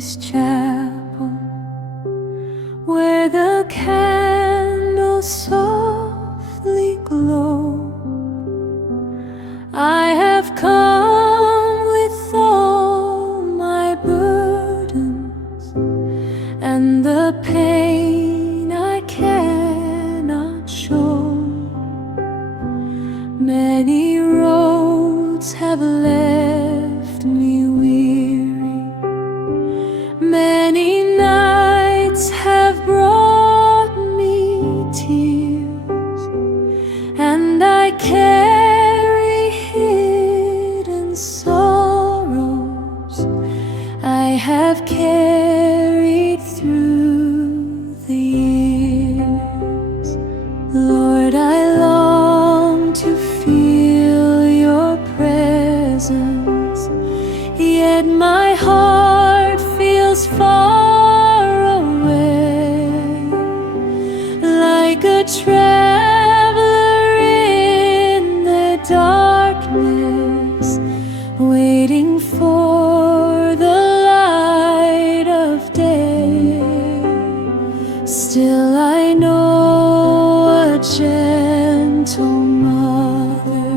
this chapel where the candles softly glow. I have come with all my burdens and the pain I cannot show. Many roads have left me weary, many nights have brought me tears, and I carry hidden sorrows I have carried through the years. Lord, I long to feel your presence, yet my heart feels far away, like a traveler in the darkness, waiting for the light of day. Still I know a gentle mother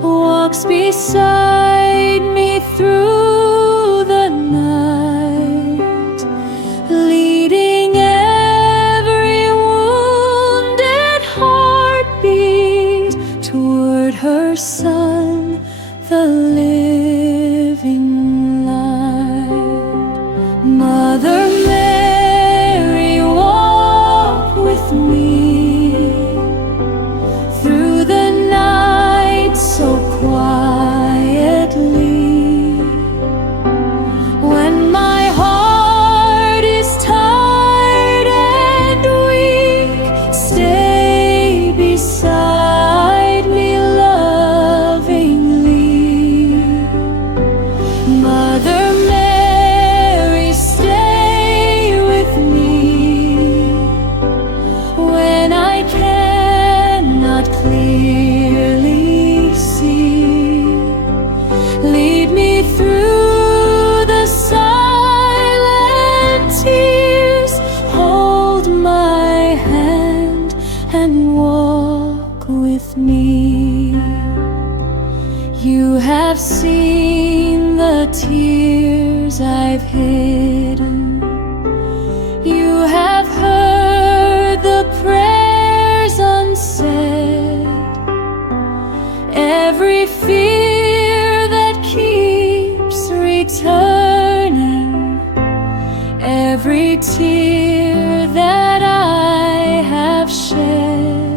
walks beside me through the night, leading every wounded heartbeat toward her Son, the living light. Mother Mary, walk with me through the night so quietly. When my heart is tired and weak, stay beside me lovingly. Mother Mary, stay with me when I cannot clearly see. Lead me through the silent tears, hold my hand and walk with me. You have seen the tears I've hidden, you have heard the prayers unsaid, every fear that keeps returning, every tear that I have shed.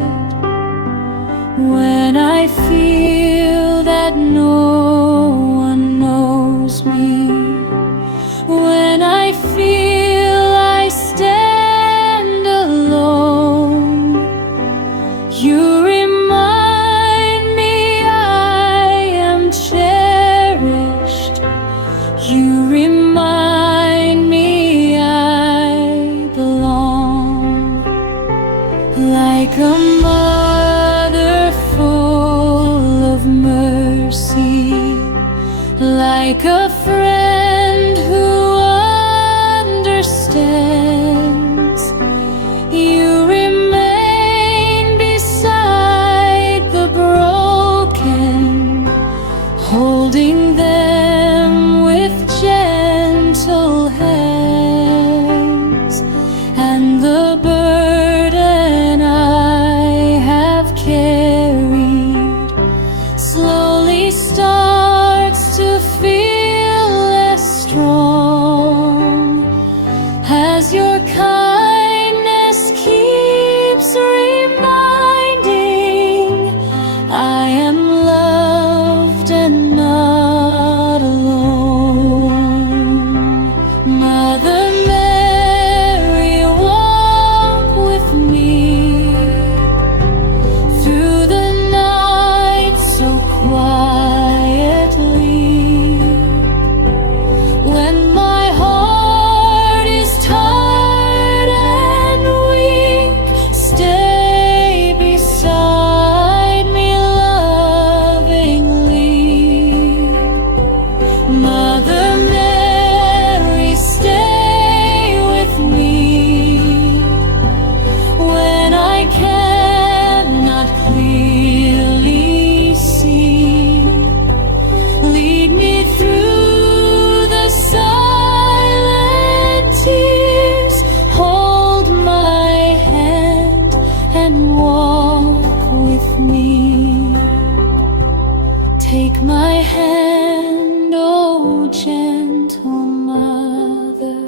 When I feel that no one knows me, when I feel I stand alone, you remind me I am cherished. You remind me I belong. Like a mother full of mercy, like a friend who understands, you remain beside the broken, holding them with gentle hands. And the burden I have carried slowly starts to feel less strong, as your kindness keeps reminding I am loved and not through the silent tears. Hold my hand and walk with me. Take my hand, oh gentle mother.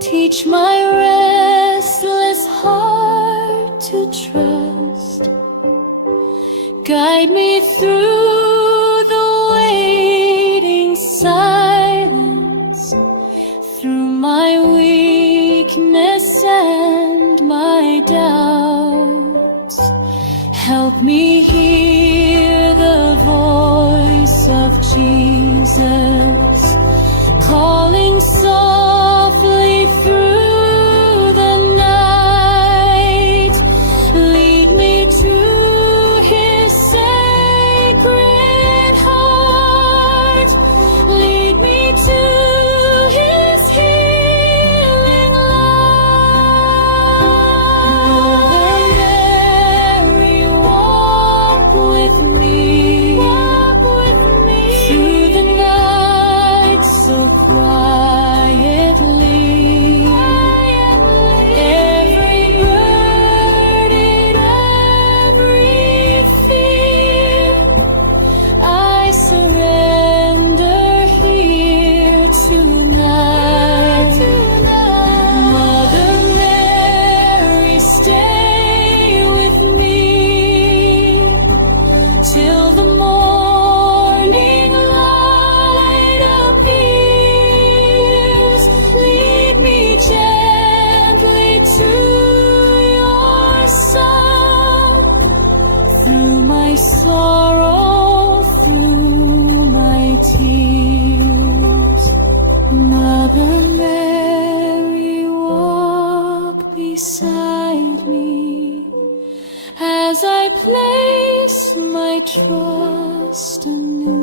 Teach my restless heart to trust. Guide me through the waiting silence, through my weakness and my doubts. Help me hear the voice of Jesus calling softly through the night. Lead me to his sacred heart. Lead me to his healing light. Mother Mary, walk with me. Through the night so quietly. Every burden, every fear, I surrender here tonight. Mother Mary, stay with me till the morning light appears. Lead me gently to your Son, through my sorrow, through my tears. Mother Mary, walk beside me as I place my trust anew.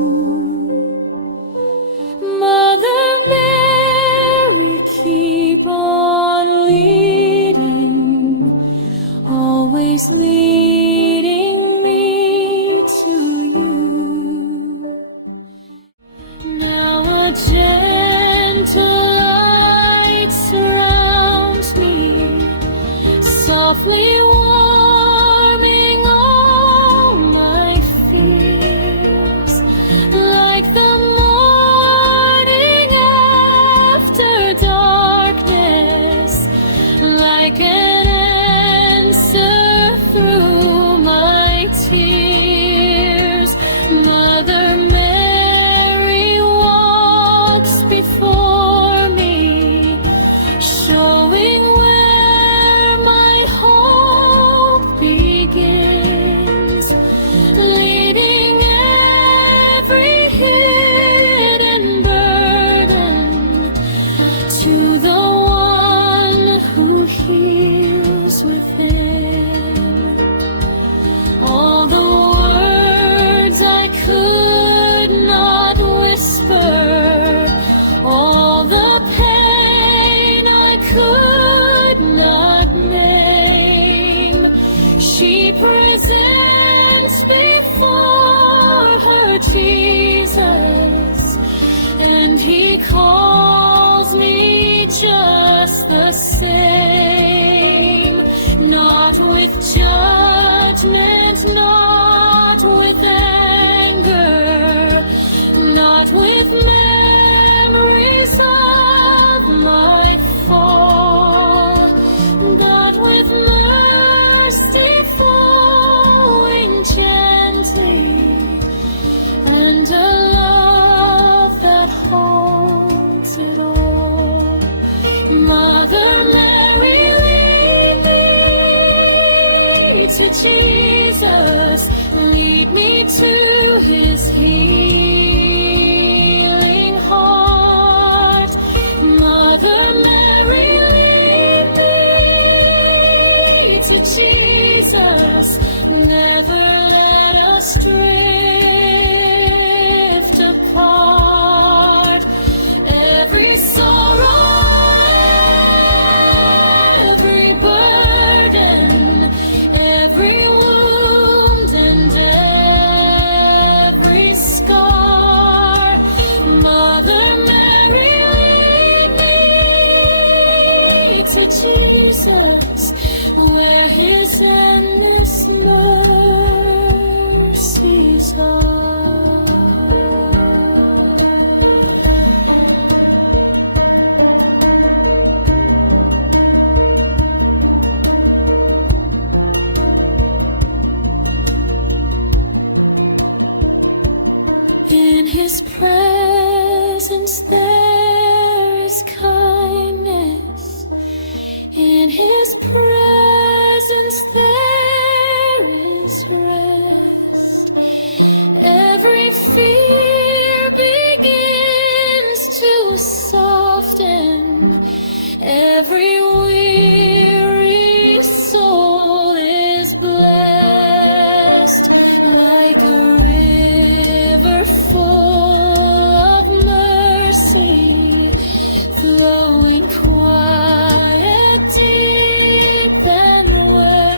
Mother Mary, keep on leading, always leading me to you. Now a gentle light surrounds me, softly warming all my fears. Like the morning after darkness, like an answer through my tears. Mother Mary walks before me, showing where my hope begins, leading every hidden burden to the one who heals within. All the words I could not whisper, all the pain I could not name, she presents before her Jesus, and he calls me just the same. Not with judgment, not with anger, not with memories of my fall, but with mercy flowing gently, and a love that holds it all. Mother Mary, lead me to Jesus, lead me to his healing heart. Mother Mary, lead me to Jesus, never let us drift apart. Every sorrow, every burden, every wound His presence there is kindness. In His presence there is rest. Every fear begins to soften. Every weary soul is blessed. Like a river full of mercy, flowing quiet, deep and wide.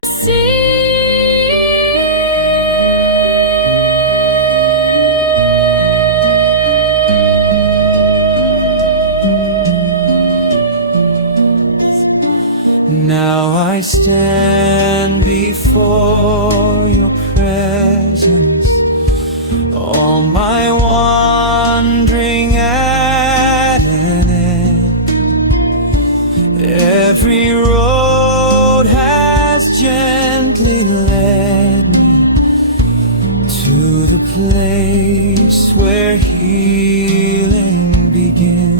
Now I stand before your presence, all my wandering at an end. Every road has gently led me to the place where healing begins.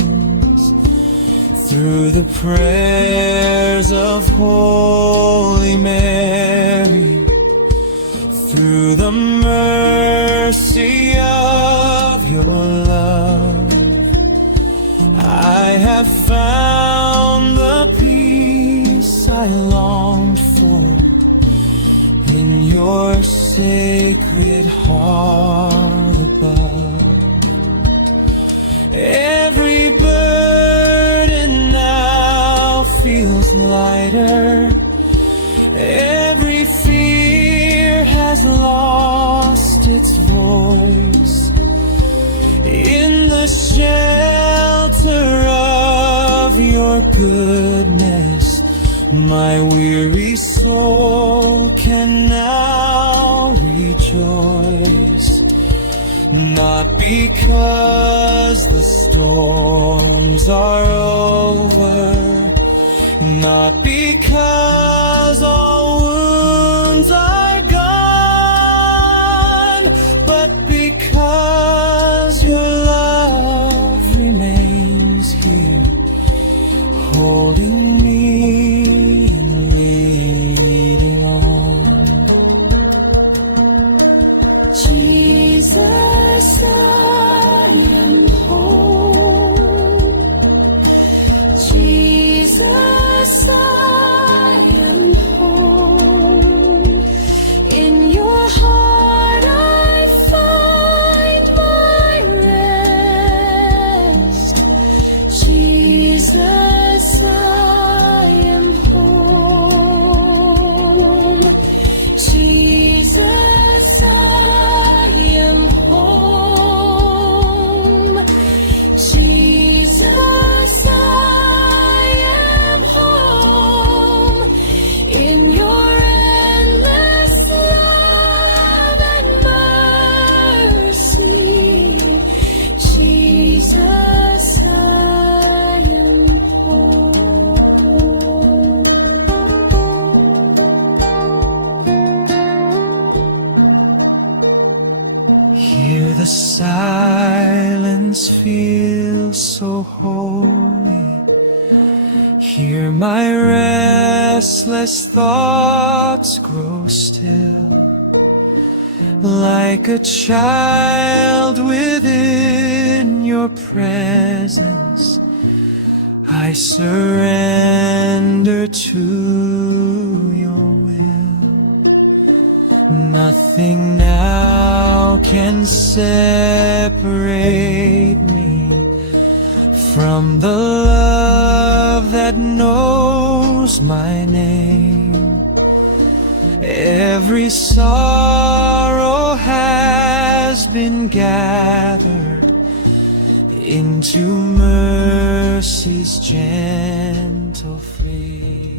Through the prayers of Holy Mary, through the mercy of your love, I have found the peace I longed for in your sacred heart above. Every burden now feels lighter. Every fear has lost its voice. In the shelter of your goodness, my weary soul can now rejoice. Not because the storms are over, not because all wounds are gone, but because your love remains here, holding me and leading on. Jesus, I am home. Jesus, I am home. In your heart I find my rest. Jesus, I am home. Jesus, I am home. Jesus, I am home. In your endless love and mercy, Jesus, I am home. Hear the silence, feel so holy. Hear my restless thoughts grow still. Like a child within your presence, I surrender to your will. Nothing now can separate me from the love that knows my name. Every sorrow has been gathered into mercy's gentle free.